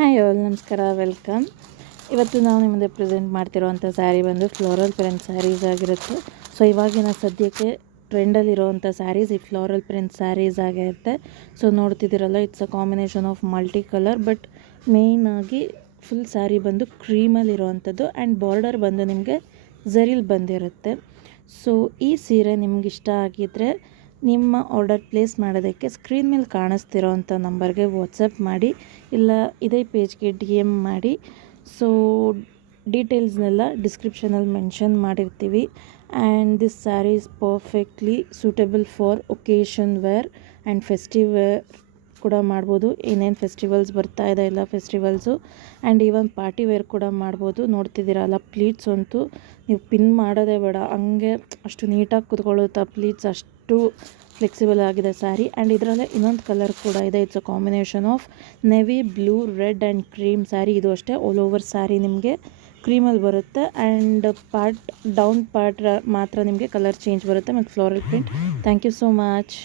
Hi all, ನಮಸ್ಕಾರ, welcome. ಇವತ್ತು ನಾವು ನಿಮ್ಮದೇ ಪ್ರೆಸೆಂಟ್ ಮಾಡ್ತಿರೋವಂಥ ಸ್ಯಾರಿ ಬಂದು ಫ್ಲೋರಲ್ ಪ್ರಿಂಟ್ ಸ್ಯಾರೀಸ್ ಆಗಿರುತ್ತೆ. ಸೊ ಇವಾಗಿನ ಸದ್ಯಕ್ಕೆ ಟ್ರೆಂಡಲ್ಲಿರೋವಂಥ ಸ್ಯಾರೀಸ್ ಈ ಫ್ಲೋರಲ್ ಪ್ರಿಂಟ್ ಸ್ಯಾರೀಸ್ ಆಗಿರುತ್ತೆ. ಸೊ ನೋಡ್ತಿದ್ದೀರಲ್ಲ, it's a combination of multi colour, but ಮೇಯ್ನಾಗಿ ಫುಲ್ ಸ್ಯಾರಿ ಬಂದು ಕ್ರೀಮಲ್ಲಿರೋವಂಥದ್ದು ಆ್ಯಂಡ್ ಬಾರ್ಡರ್ ಬಂದು ನಿಮಗೆ ಝರಿಲ್ ಬಂದಿರುತ್ತೆ. ಸೊ ಈ ಸೀರೆ ನಿಮ್ಗೆ ಇಷ್ಟ ಆಗಿದ್ದರೆ ನಿಮ್ಮ ಆರ್ಡರ್ ಪ್ಲೇಸ್ ಮಾಡೋದಕ್ಕೆ ಸ್ಕ್ರೀನ್ ಮೇಲೆ ಕಾಣಿಸ್ತಿರೋವಂಥ ನಂಬರ್ಗೆ ವಾಟ್ಸಪ್ ಮಾಡಿ, ಇಲ್ಲ ಇದೇ ಪೇಜ್ಗೆ DM ಮಾಡಿ. ಸೊ ಡೀಟೇಲ್ಸ್ನೆಲ್ಲ ಡಿಸ್ಕ್ರಿಪ್ಷನಲ್ಲಿ ಮೆನ್ಷನ್ ಮಾಡಿರ್ತೀವಿ. And this sari is perfectly suitable for occasion wear and festive wear ಕೂಡ ಮಾಡ್ಬೋದು. ಏನೇನು ಫೆಸ್ಟಿವಲ್ಸ್ ಬರ್ತಾ ಇದೆ ಎಲ್ಲ festivals and even party wear ಕೂಡ ಮಾಡ್ಬೋದು. ನೋಡ್ತಿದ್ದೀರಲ್ಲ, ಪ್ಲೀಟ್ಸ್ ಅಂತೂ ನೀವು ಪಿನ್ ಮಾಡೋದೇ ಬೇಡ, ಹಂಗೆ ಅಷ್ಟು ನೀಟಾಗಿ ಕೂತ್ಕೊಳ್ಳುತ್ತೆ. ಪ್ಲೀಟ್ಸ್ ಅಷ್ಟು ಫ್ಲೆಕ್ಸಿಬಲ್ ಆಗಿದೆ ಸ್ಯಾರಿ. ಆ್ಯಂಡ್ ಇದರಲ್ಲೇ ಇನ್ನೊಂದು ಕಲರ್ ಕೂಡ ಇದೆ. It's a combination of navy blue, red and cream sari. ಇದು ಅಷ್ಟೇ ಆಲ್ ಓವರ್ ಸ್ಯಾರಿ ನಿಮಗೆ ಕ್ರೀಮಲ್ಲಿ ಬರುತ್ತೆ ಆ್ಯಂಡ್ ಡೌನ್ ಪಾರ್ಟ್ ಮಾತ್ರ ನಿಮಗೆ ಕಲರ್ ಚೇಂಜ್ ಬರುತ್ತೆ ಮತ್ತು floral print. Thank you so much.